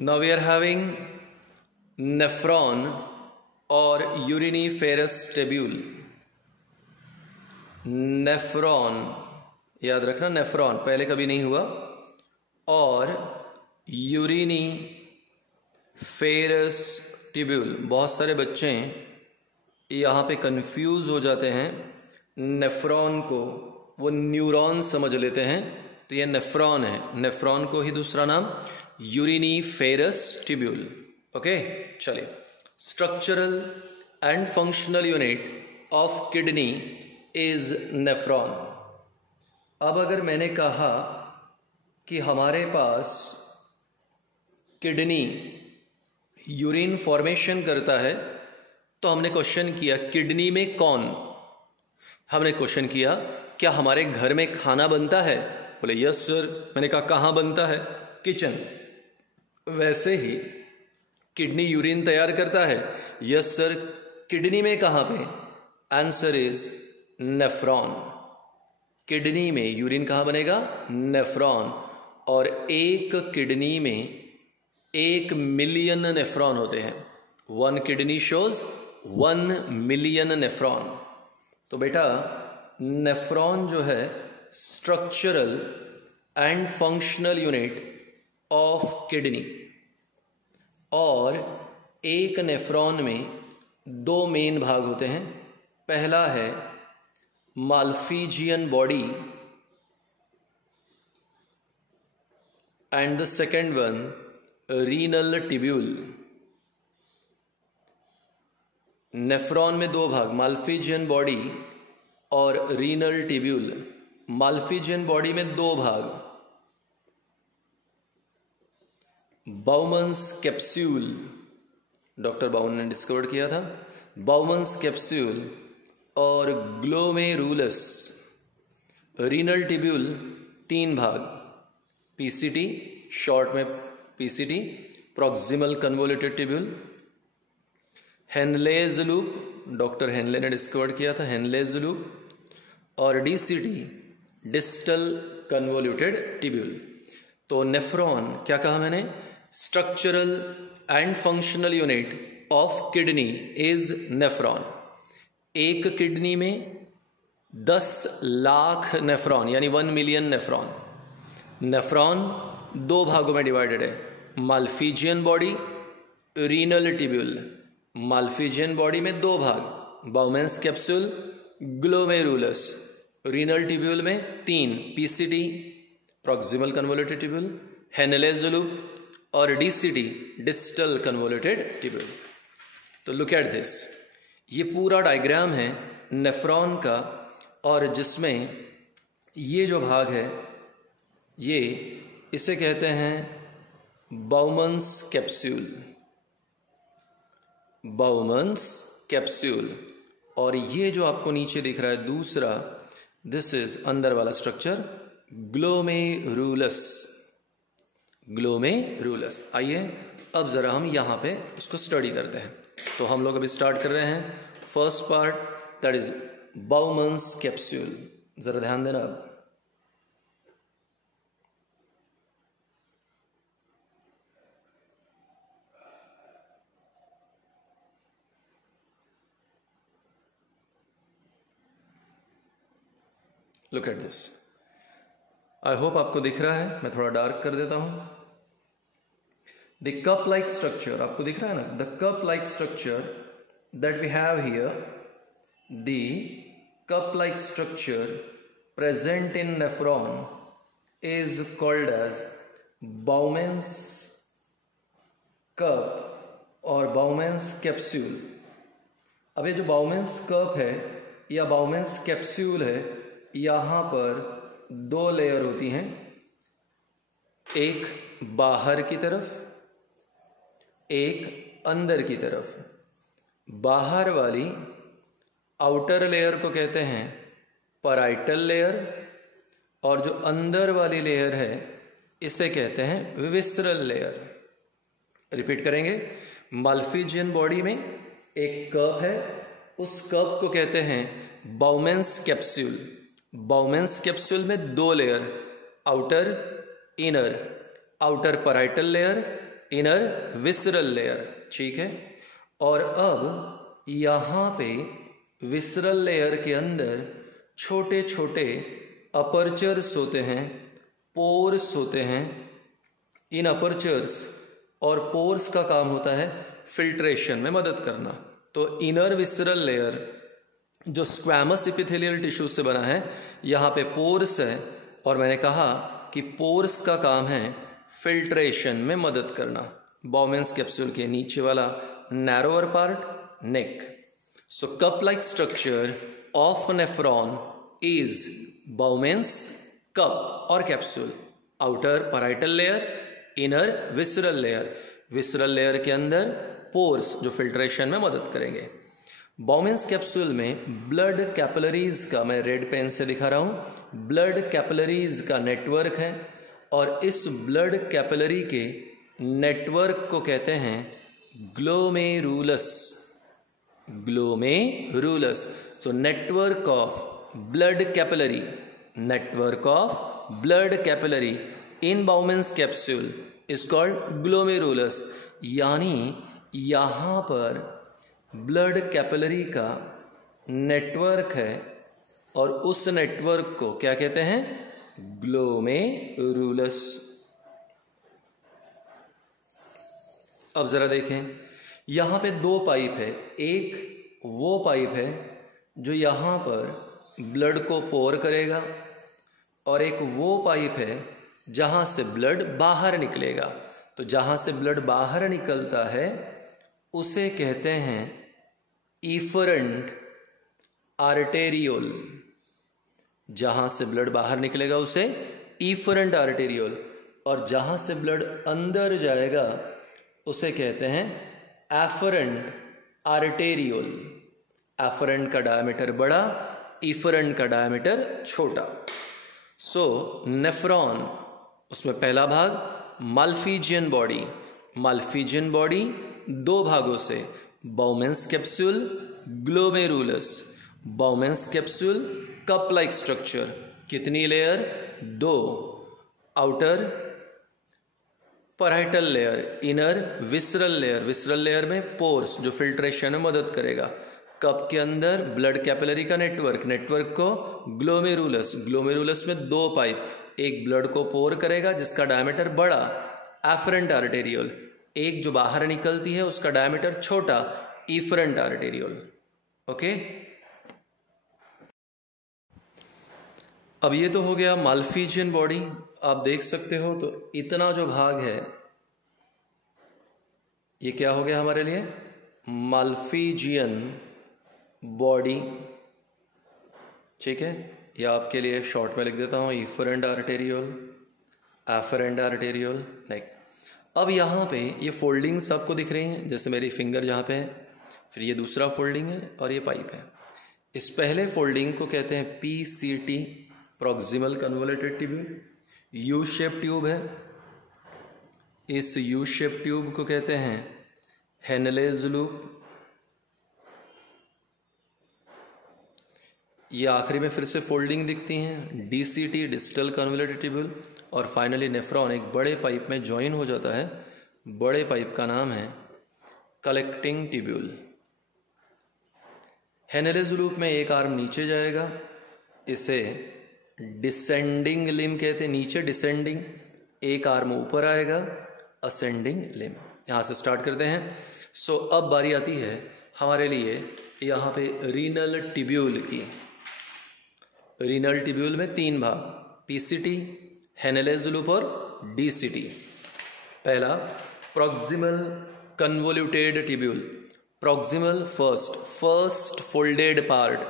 Now we are having nephron or uriniferous tubule. Nephron याद रखना, nephron पहले कभी नहीं हुआ, और यूरिनीफेरस ट्यूब्यूल। बहुत सारे बच्चे यहाँ पे कंफ्यूज हो जाते हैं, नेफ्रॉन को वो न्यूरॉन समझ लेते हैं, तो ये नेफ्रॉन है। नेफ्रॉन को ही दूसरा नाम यूरिनीफेरस ट्यूब्यूल। ओके, चलिए। Structural and functional unit of kidney is nephron. अब अगर मैंने कहा कि हमारे पास किडनी यूरिन फॉर्मेशन करता है, तो हमने क्वेश्चन किया किडनी में कौन। हमने क्वेश्चन किया क्या हमारे घर में खाना बनता है? बोले यस सर। मैंने कहा कहाँ बनता है? किचन। वैसे ही किडनी यूरिन तैयार करता है? Yes sir. किडनी में कहाँ पे? Answer is nephron. किडनी में यूरिन कहाँ बनेगा? नेफ्रॉन। और एक किडनी में 1 मिलियन नेफ्रॉन होते हैं। 1 किडनी शोज 1 मिलियन नेफ्रॉन। तो बेटा नेफ्रॉन जो है structural and functional unit of kidney, और एक नेफ्रॉन में 2 मेन भाग होते हैं। पहला है Malpighian body and the second one renal tubule. Nephron में 2 भाग, माल्फिजियन बॉडी और रीनल ट्यूब्यूल। माल्फिजियन बॉडी में 2 भाग, बाउमन्स कैप्सूल, डॉक्टर बाउमन ने डिस्कवर किया था, बाउमन्स कैप्सूल और ग्लोमेरुलस। रीनल ट्यूब्यूल 3 भाग, पीसीटी, शॉर्ट में PCT, proximal convoluted tubule, Henle's loop, doctor Henle ने डिस्कवर किया था, हेनलेज लूप, और डीसीटी, डिस्टल कन्वोल्यूटेड ट्यूब्यूल। तो नेफ्रॉन क्या कहा मैंने? Structural and functional unit of kidney is nephron. एक किडनी में 10 लाख नेफ्रॉन यानी 1 मिलियन नेफ्रॉन। नेफ्रॉन 2 भागों में डिवाइडेड है, Malpighian body, renal tubule. Malpighian body में 2 भाग, Bowman's capsule, glomerulus. Renal tubule में 3, PCT, proximal convoluted tubule, Henle's loop, और डीसीटी, डिस्टल कन्वोल्यूटेड ट्यूब्यूल। तो लुक एट दिस, ये पूरा डायग्राम है नेफ्रॉन का, और जिसमें ये जो भाग है ये इसे कहते हैं बाउमन्स कैप्सूल, बाउमन्स कैप्सूल। और ये जो आपको नीचे दिख रहा है दूसरा, दिस इज अंदर वाला स्ट्रक्चर ग्लोमेरुलस, ग्लोमेरुलस। आइए अब जरा हम यहाँ पे उसको स्टडी करते हैं। तो हम लोग अभी स्टार्ट कर रहे हैं first part, that is Bowman's capsule. जरा ध्यान देना। अब look at this, I hope आपको दिख रहा है। मैं थोड़ा डार्क कर देता हूं। द कप लाइक स्ट्रक्चर आपको दिख रहा है ना? The cup like structure that we have here, the cup like structure present in nephron is called as Bowman's cup और बाउमेंस कैप्सूल। अब ये जो बाउमेंस कप है या बाउमेंस कैप्सूल है, यहाँ पर 2 लेयर होती हैं, एक बाहर की तरफ, एक अंदर की तरफ। बाहर वाली आउटर लेयर को कहते हैं पैराइटल लेयर, और जो अंदर वाली लेयर है इसे कहते हैं विसरल लेयर। रिपीट करेंगे, माल्फिजियन बॉडी में एक कप है, उस कप को कहते हैं बाउमेंस कैप्सूल। बाउमेंस कैप्सूल में 2 layer, outer inner, outer parietal layer, inner visceral layer, ठीक है। और अब यहाँ पे विसरल लेयर के अंदर छोटे छोटे अपर्चर्स होते हैं, पोर्स होते हैं। इन अपर्चर्स और पोर्स का काम होता है फिल्ट्रेशन में मदद करना। तो इनर विसरल लेयर जो स्क्वैमस एपिथेलियल टिश्यू से बना है, यहाँ पे पोर्स है, और मैंने कहा कि पोर्स का काम है फिल्ट्रेशन में मदद करना। बाउमेंस कैप्सूल के नीचे वाला narrower part neck. So cup like structure of nephron is Bowman's cup और capsule. Outer parietal layer, inner visceral layer. Visceral layer के अंदर पोर्स जो फिल्ट्रेशन में मदद करेंगे। बाउमेंस कैप्सूल में ब्लड कैपिलरीज का, मैं रेड पेन से दिखा रहा हूँ, ब्लड कैपिलरीज का नेटवर्क है, और इस ब्लड कैपिलरी के नेटवर्क को कहते हैं ग्लोमेरुलस। ग्लोमेरुलस। तो network of blood capillary, network of blood capillary in Bowman's capsule is called glomerulus. यानी यहाँ पर ब्लड कैपिलरी का नेटवर्क है, और उस नेटवर्क को क्या कहते हैं? ग्लोमेरुलस। अब जरा देखें, यहाँ पे दो पाइप है। एक वो पाइप है जो यहाँ पर ब्लड को पोर करेगा, और एक वो पाइप है जहाँ से ब्लड बाहर निकलेगा। तो जहाँ से ब्लड बाहर निकलता है उसे कहते हैं इफरेंट आर्टेरियोल। जहाँ से ब्लड बाहर निकलेगा उसे इफरेंट आर्टेरियोल, और जहाँ से ब्लड अंदर जाएगा उसे कहते हैं एफरेंट आर्टेरियोल। एफरेंट का डायमीटर बड़ा, इफरेंट का डायमीटर छोटा। सो नेफ्रॉन, उसमें पहला भाग माल्फिजियन बॉडी। माल्फिजियन बॉडी दो भागों से, Bowman's capsule, glomerulus. Bowman's capsule cup like structure. कितनी लेयर? दो। Outer parietal layer, inner visceral layer. Visceral layer में पोर्स जो फिल्ट्रेशन में मदद करेगा। कप के अंदर ब्लड कैपिलरी का नेटवर्क, नेटवर्क को ग्लोमेरुलस। ग्लोमेरुलस में दो पाइप, एक ब्लड को पोर करेगा जिसका डायमीटर बड़ा, एफरेंट आर्टेरियोल। एक जो बाहर निकलती है उसका डायमीटर छोटा, इफरेंट आर्टेरियोल। ओके, अब ये तो हो गया माल्फिजियन बॉडी। आप देख सकते हो तो इतना जो भाग है ये क्या हो गया हमारे लिए? Malpighian body. ठीक है, ये आपके लिए शॉर्ट में लिख देता हूँ, इफरेंट आर्टेरियोल, एफरेंट आर्टेरियोल, नेक। अब यहाँ पे ये फोल्डिंग्स आपको दिख रही हैं, जैसे मेरी फिंगर जहाँ पे है, फिर ये दूसरा फोल्डिंग है और ये पाइप है। इस पहले फोल्डिंग को कहते हैं PCT, proximal convoluted tubule. U shape tube है, इस यू शेप ट्यूब को कहते हैं हेनलेज लूप। ये आखिरी में फिर से फोल्डिंग दिखती हैं, DCT, डिस्टल कन्वोल्यूटेड ट्यूब्यूल। और फाइनली नेफ्रॉन एक बड़े पाइप में ज्वाइन हो जाता है। बड़े पाइप का नाम है कलेक्टिंग ट्यूब्यूल। हेनलेज लूप में एक आर्म नीचे जाएगा, इसे डिसेंडिंग लिम कहते हैं। नीचे डिसेंडिंग, एक आर्म ऊपर आएगा, असेंडिंग लिम। यहाँ से स्टार्ट करते हैं। सो अब बारी आती है हमारे लिए यहाँ पे रीनल ट्यूब्यूल की। रीनल ट्यूब्यूल में तीन भाग, PCT, हेनलेज लूप और DCT। पहला proximal convoluted tubule. Proximal first folded part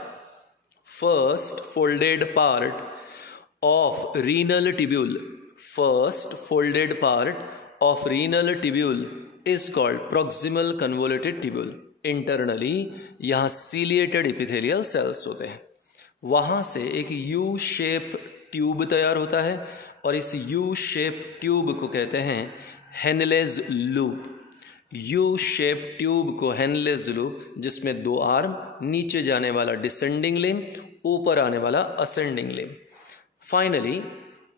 of renal tubule. First folded part of renal tubule is called proximal convoluted tubule. Internally यहाँ सीलिएटेड एपिथेलियल सेल्स होते हैं, वहाँ से एक यू शेप ट्यूब तैयार होता है, और इस यू शेप ट्यूब को कहते हैं Henle's loop. U shape tube को हेनलेज लूप, जिसमें दो आर्म, नीचे जाने वाला डिसेंडिंग लिम, ऊपर आने वाला असेंडिंग लिम। फाइनली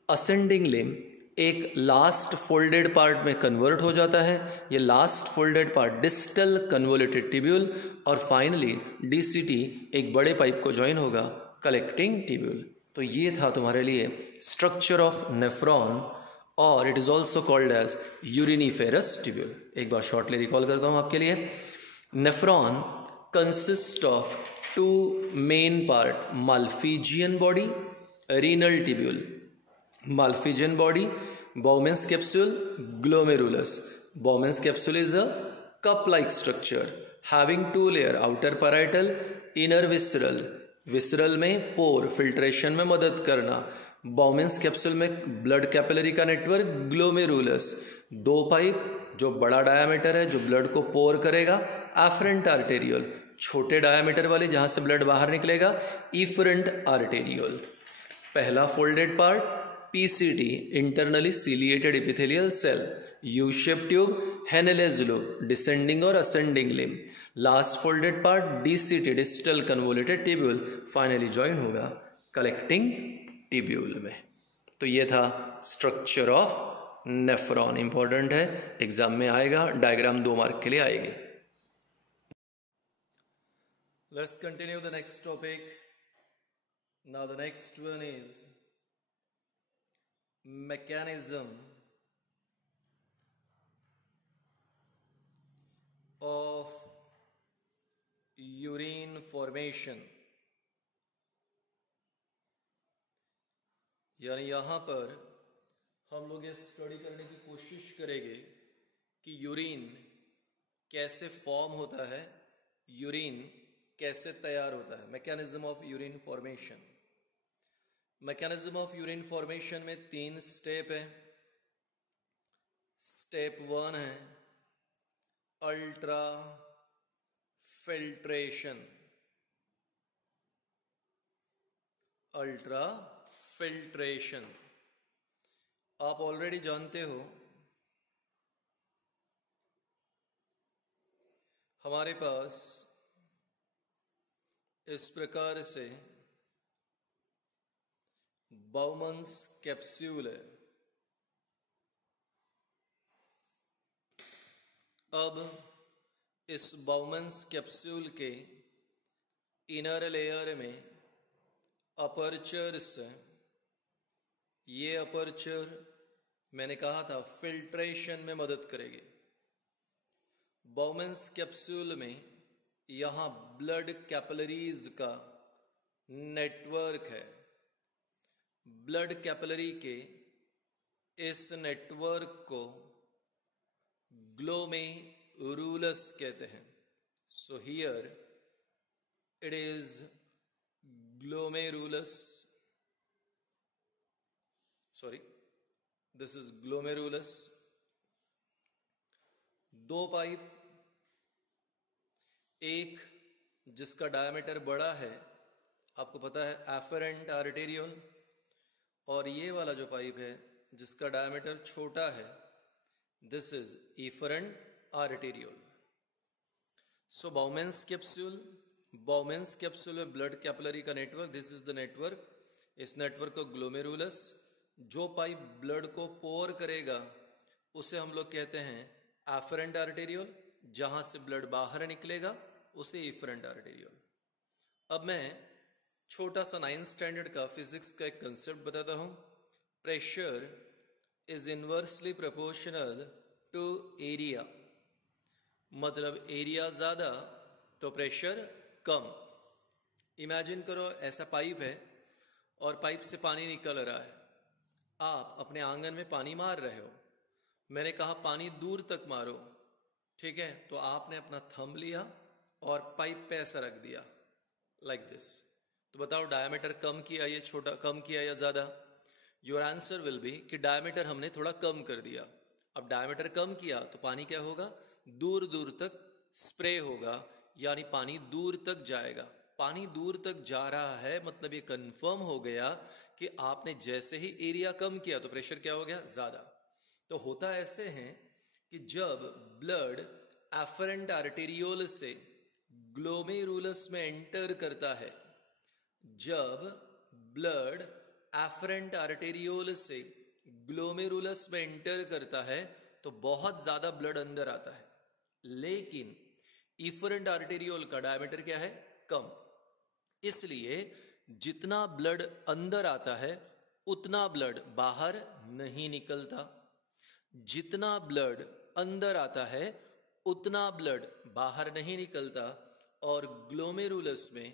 असेंडिंग लिम एक लास्ट फोल्डेड पार्ट में कन्वर्ट हो जाता है। ये last folded part distal convoluted tubule, और फाइनली डीसीटी एक बड़े पाइप को ज्वाइन होगा कलेक्टिंग टिब्यूल। तो ये था तुम्हारे लिए स्ट्रक्चर ऑफ नेफ्रॉन, और it is also called as uriniferous tubule. एक बार शॉर्टली रिकॉल करता हूँ आपके लिए। Nephron consist of two main part, Malpighian body, renal tubule. Malpighian body, Bowman's capsule, glomerulus. Bowman's capsule is a cup-like structure having two layer, outer parietal, inner visceral. Visceral में पोर filtration में मदद करना। Bowman's capsule में blood capillary का network glomerulus, दो pipe जो बड़ा diameter है जो ब्लड को पोर करेगा, एफरेंट आर्टेरियल, छोटे डायामीटर वाली जहां से ब्लड बाहर निकलेगा, इफरेंट आर्टेरियल। पहला folded part PCT, internally ciliated epithelial cell, U-shaped tube, Henle's loop, descending or ascending limb. Last folded part DCT, distal convoluted tubule, finally join होगा collecting tubule में। तो ये था structure of nephron, important है, exam में आएगा, diagram 2 mark के लिए आएगी। Let's continue the next topic. Now the next one is mechanism of urine formation। यानी यहाँ पर हम लोग ये स्टडी करने की कोशिश करेंगे कि यूरिन कैसे फॉर्म होता है, यूरिन कैसे तैयार होता है। Mechanism of urine formation. Mechanism of urine formation में 3 स्टेप है। स्टेप 1 है अल्ट्रा फिल्ट्रेशन। अल्ट्रा फिल्ट्रेशन आप ऑलरेडी जानते हो, हमारे पास इस प्रकार से बाउमन्स कैप्सूल है। अब इस बाउमन्स कैप्सूल के इनर लेयर में अपर्चर्स हैं। ये अपर्चर मैंने कहा था फिल्ट्रेशन में मदद करेगी। बाउमन्स कैप्सूल में यहाँ ब्लड कैपिलरीज का नेटवर्क है। ब्लड कैपिलरी के इस नेटवर्क को ग्लोमेरुलस कहते हैं। So here it is glomerulus, sorry this is glomerulus. 2 pipe, एक जिसका डायमीटर बड़ा है, आपको पता है एफरेंट आर्टेरियल, और ये वाला जो पाइप है जिसका डायमीटर छोटा है, this is efferent arteriole. So Bowman's capsule, Bowman's capsule में ब्लड कैपिलरी का network, this is the network. इस नेटवर्क को ग्लोमेरुलस, जो पाइप ब्लड को पोर करेगा उसे हम लोग कहते हैं एफरेंट आर्टेरियल, जहां से ब्लड बाहर निकलेगा उसे इफरेंट आर्टेरियल। अब मैं छोटा सा 9th स्टैंडर्ड का फिजिक्स का एक कंसेप्ट बताता हूँ। Pressure is inversely proportional to area, मतलब एरिया ज़्यादा तो प्रेशर कम। इमेजिन करो ऐसा पाइप है और पाइप से पानी निकल रहा है, आप अपने आंगन में पानी मार रहे हो, मैंने कहा पानी दूर तक मारो, ठीक है, तो आपने अपना थंब लिया और पाइप पे ऐसा रख दिया लाइक दिस। तो बताओ डायमीटर कम किया या छोटा, कम किया या ज़्यादा? योर आंसर विल बी कि डायमीटर हमने थोड़ा कम कर दिया। अब डायमीटर कम किया तो पानी क्या होगा, दूर दूर तक स्प्रे होगा, यानी पानी दूर तक जाएगा। पानी दूर तक जा रहा है मतलब ये कंफर्म हो गया कि आपने जैसे ही एरिया कम किया तो प्रेशर क्या हो गया, ज़्यादा। तो होता ऐसे है कि जब ब्लड एफरेंट आर्टेरियोल से ग्लोमेरुलस में एंटर करता है, जब ब्लड एफरेंट आर्टेरियोल से ग्लोमेरुलस में एंटर करता है तो बहुत ज़्यादा ब्लड अंदर आता है, लेकिन इफरेंट आर्टेरियोल का डायमीटर क्या है? कम। इसलिए जितना ब्लड अंदर आता है उतना ब्लड बाहर नहीं निकलता। जितना ब्लड अंदर आता है उतना ब्लड बाहर नहीं निकलता और ग्लोमेरुलस में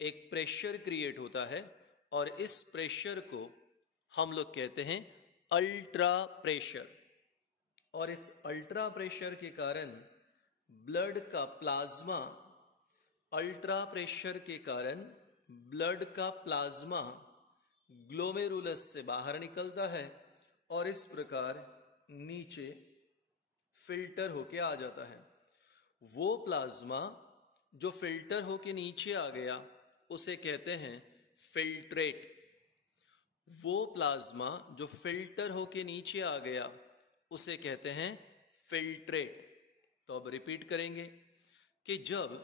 एक प्रेशर क्रिएट होता है और इस प्रेशर को हम लोग कहते हैं अल्ट्रा प्रेशर। और इस अल्ट्रा प्रेशर के कारण ब्लड का प्लाज्मा, अल्ट्रा प्रेशर के कारण ब्लड का प्लाज्मा ग्लोमेरुलस से बाहर निकलता है और इस प्रकार नीचे फिल्टर होके आ जाता है। वो प्लाज्मा जो फिल्टर होके नीचे आ गया उसे कहते हैं फिल्ट्रेट। वो प्लाज्मा जो फिल्टर होके नीचे आ गया उसे कहते हैं फिल्ट्रेट। तो अब रिपीट करेंगे कि जब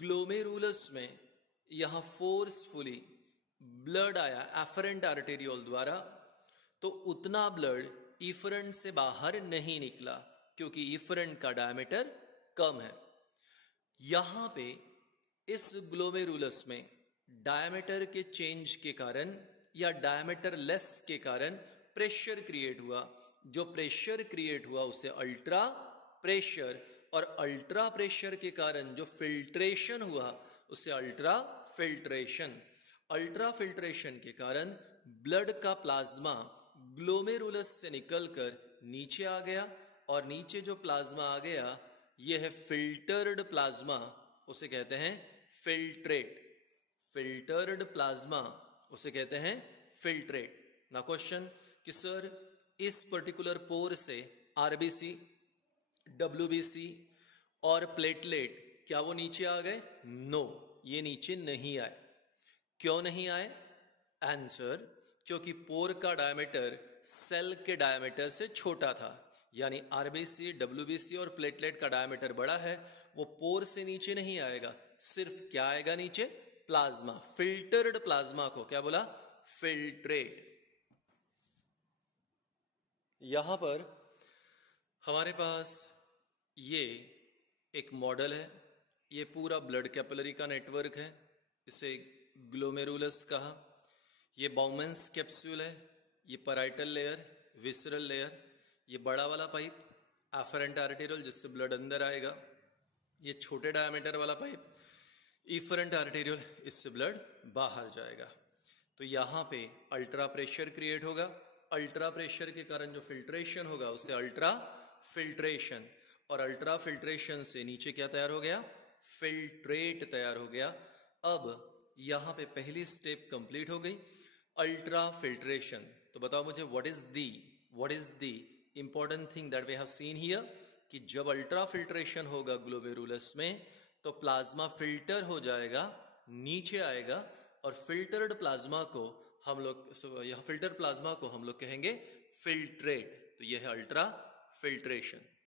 ग्लोमेरुलस में यहाँ फोर्सफुली ब्लड आया एफरेंट आर्टेरियोल द्वारा तो उतना ब्लड इफरेंट से बाहर नहीं निकला क्योंकि इफरेंट का डायमीटर कम है। यहाँ पे इस ग्लोमेरुलस में डायमीटर के चेंज के कारण या डायमीटर लेस के कारण प्रेशर क्रिएट हुआ। जो प्रेशर क्रिएट हुआ उसे अल्ट्रा प्रेशर, और अल्ट्रा प्रेशर के कारण जो फिल्ट्रेशन हुआ उसे अल्ट्रा फिल्ट्रेशन। अल्ट्रा फिल्ट्रेशन के कारण ब्लड का प्लाज्मा ग्लोमेरुलस से निकलकर नीचे आ गया और नीचे जो प्लाज्मा आ गया यह है फिल्टर्ड प्लाज्मा, उसे कहते हैं फिल्ट्रेट। फिल्टर्ड प्लाज्मा उसे कहते हैं फिल्ट्रेट। ना क्वेश्चन कि सर इस पर्टिकुलर पोर से आरबीसी, डब्ल्यूबीसी और प्लेटलेट क्या वो नीचे आ गए? नो, ये नीचे नहीं आए। क्यों नहीं आए? आंसर, क्योंकि पोर का डायमीटर सेल के डायमीटर से छोटा था। यानी आरबीसी, डब्ल्यूबीसी और प्लेटलेट का डायमीटर बड़ा है, वो पोर से नीचे नहीं आएगा। सिर्फ क्या आएगा नीचे? प्लाज्मा। फिल्टर्ड प्लाज्मा को क्या बोला? फिल्ट्रेट। यहां पर हमारे पास ये एक मॉडल है। ये पूरा ब्लड कैपिलरी का नेटवर्क है, इसे ग्लोमेरुलस कहा। ये बाउमेंस कैप्सूल है, ये पैराइटल लेयर, विसरल लेयर, ये बड़ा वाला पाइप एफरेंट आर्टेरियोल जिससे ब्लड अंदर आएगा, ये छोटे डायमीटर वाला पाइप इफरेंट आर्टेरियोल, इससे ब्लड बाहर जाएगा। तो यहाँ पे अल्ट्रा प्रेशर क्रिएट होगा। अल्ट्रा प्रेशर के कारण जो फिल्ट्रेशन होगा उससे अल्ट्रा फिल्ट्रेशन, और अल्ट्रा फिल्ट्रेशन से नीचे क्या तैयार हो गया? फिल्ट्रेट तैयार हो गया। अब यहाँ पे पहली स्टेप कंप्लीट हो गई, अल्ट्रा फिल्ट्रेशन। तो बताओ मुझे what is the important thing that we have seen here, कि जब अल्ट्रा फिल्ट्रेशन होगा ग्लोमेरुलस में तो प्लाज्मा फिल्टर हो जाएगा, नीचे आएगा, और फिल्टर्ड प्लाज्मा को हम लोग, यह फिल्टर प्लाज्मा को हम लोग कहेंगे फिल्ट्रेट। तो यह है अल्ट्रा फिल्ट्रेशन।